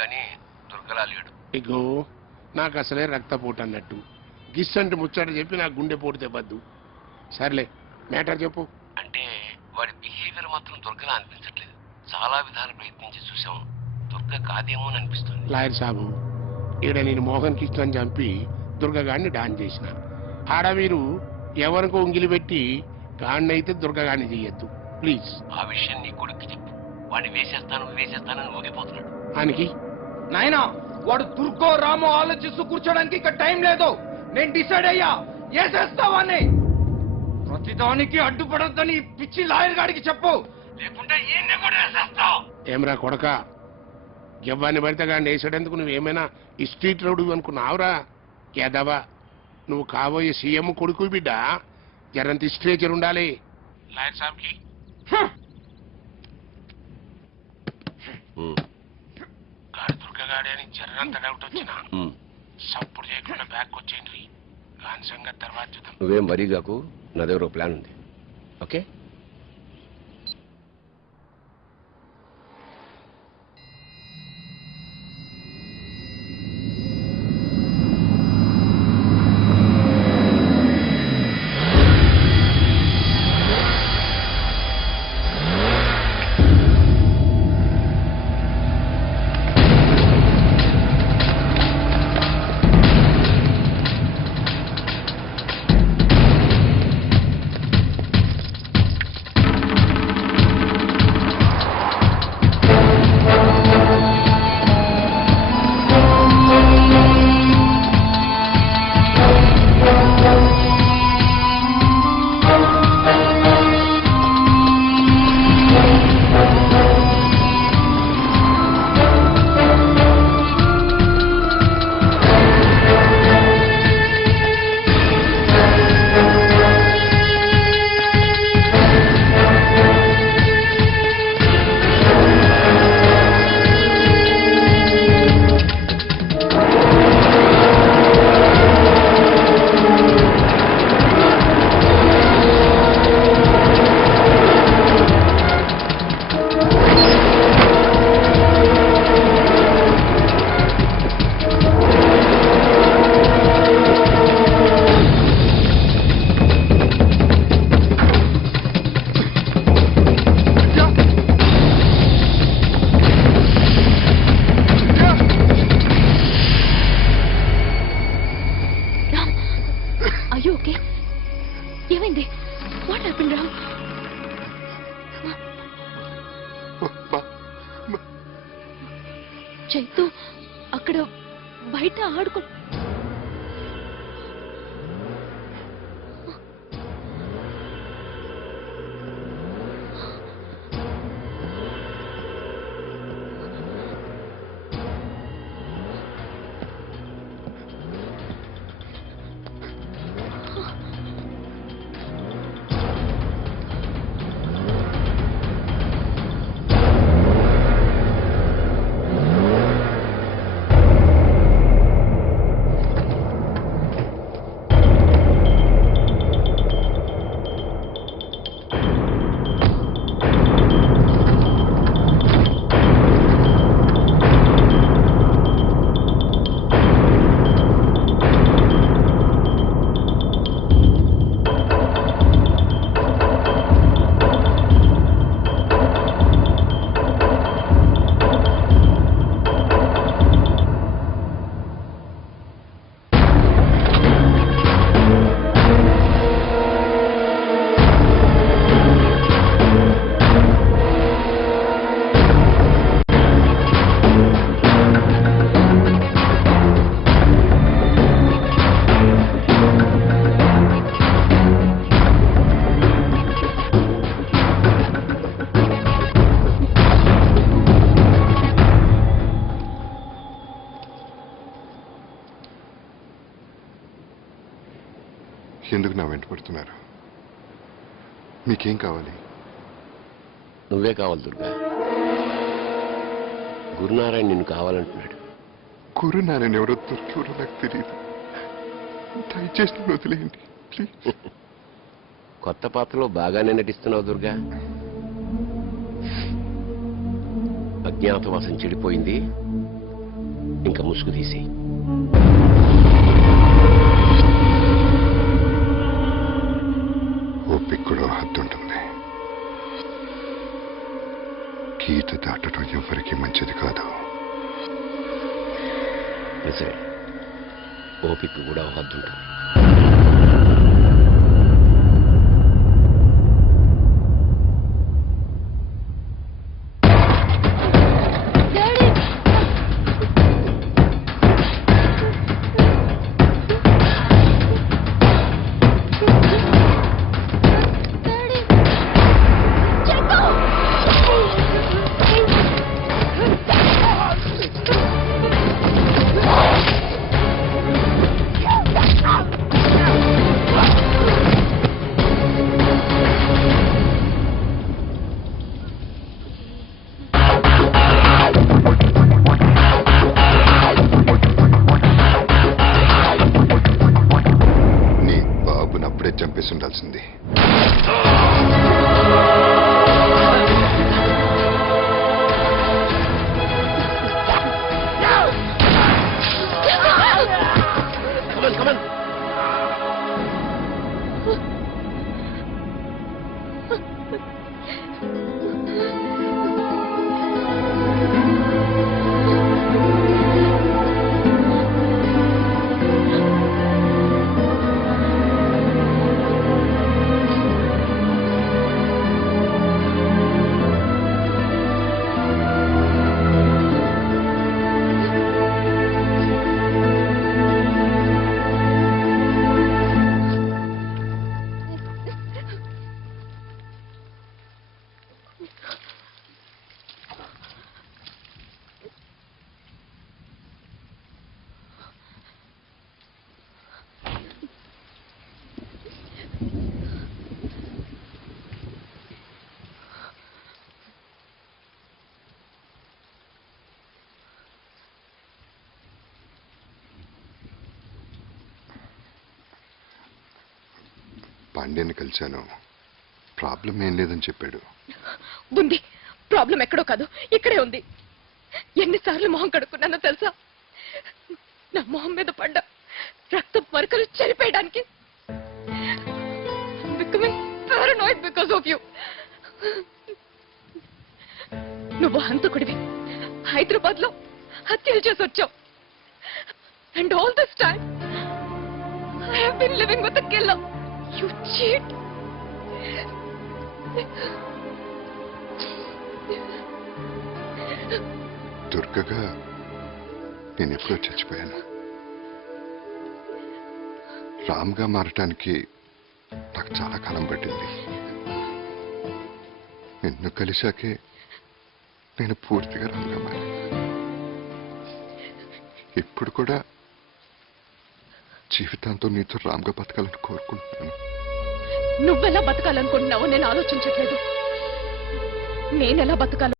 కానీ దుర్గలా లేడు. ఇగో నాకు అసలే రక్తపోటు అన్నట్టు గిస్సంటి ముచ్చట చెప్పి నాకు గుండె పోటు తెప్పద్దు. సర్లే మ్యాటర్ చెప్పు. అంటే వాడి బిహేవియర్ మాత్రం దుర్గలా అనిపించట్లేదు. చాలా విధాలు ప్రయత్నించి చూసాము, దుర్గ కాదేమో అని అనిపిస్తుంది. లాయర్ సాబు, ఈడ నేను మోహన్ కృష్ణని చంపి దుర్గగాడిని డాన్ చేసిన. ఆడ మీరు ఎవరికో ఉంగిలి పెట్టి గాడినైతే దుర్గగాడిని చెయ్యొద్దు ప్లీజ్. ఆ విషయం నీ కొడుక్కి చెప్పు. వాడిని వేసేస్తానని ఊగిపోతున్నాడు. ఆయనకి నాయనా వాడు దుర్గో రామో ఆలోచిస్తూ కూర్చోడానికి ఇక టైం లేదు. నేను డిసైడ్ అయ్యా, వేసేస్తావాన్ని. ప్రతిదానికి అడ్డుపడొద్దని పిచ్చి లాయర్ గాడికి చెప్పు, లేకుంటే ఈయన్ని కూడా వేసేస్తావు. ఏమరా కొడక, ఎవ్వరిని పడితే గాడిని వేసేటందుకు నువ్వేమైనా ఈ స్ట్రీట్ రోడ్డు అనుకున్నావురా? కేదవా, నువ్వు కాబోయే సీఎం కొడుకు బిడ్డ, జరంత స్ట్రేచర్ ఉండాలి. లాయర్ సాబ్కి దుర్గగాడే అని జర్రంత డౌట్ వచ్చిన సప్పుడు చేయకుండా బ్యాక్ వచ్చేయండి. దాని సంగతి తర్వాత చూద్దాం. నువ్వేం వరీ కాకు, నా దగ్గర ప్లాన్ ఉంది. ఓకే, చైతు అక్కడ బయట ఆడుకో. ఎందుకు నా వెంట పడుతున్నారు? మీకేం కావాలి? నువ్వే కావాలి దుర్గా. గురునారాయణ నిన్ను కావాలంటున్నాడు. గురునారాయణ ఎవరో దొరికెవరో నాకు తెలియదు. దయచేసి నన్ను వదిలేయండి ప్లీజ్. కొత్త పాత్రలో బాగానే నటిస్తున్నావు దుర్గా. అజ్ఞాతవాసం చెడిపోయింది, ఇంకా ముసుగు తీసి ఓపిక కూడా హద్దు ఉంటుంది. గీత దాటడం ఎవరికి మంచిది కాదు. నిజమే, ఓపిక కూడా హద్దు ఉంటుంది. చంపేసి ఉండాల్సింది. పాండ్యాన్ని కలిశాను. ప్రాబ్లం ఏం లేదని చెప్పాడు. ఉంది ప్రాబ్లం. ఎక్కడో కాదు, ఇక్కడే ఉంది. ఎన్నిసార్లు మొహం కడుక్కున్నానో తెలుసా? నా మొహం మీద పడ్డ రక్త మరకలు చెరిపేయడానికి. Because of you. నువ్వు హంతకుడివి, హైదరాబాద్ లో హత్యలు చేసి వచ్చావు. And all this time I have been living with the killer. You cheat. దుర్గగా నేను ఎప్పుడో చచ్చిపోయాను. రామ్గా మారటానికి నాకు చాలా కాలం పట్టింది. నిన్ను కలిశాకే నేను పూర్తిగా రామ్గా మారాను. ఇప్పుడు కూడా జీవితాంతో నీతో రామ్గా బతకాలని కోరుకుంటున్నాను. నువ్వెలా బతకాలనుకుంటున్నావో నేను ఆలోచించట్లేదు. నేనెలా బతకాలి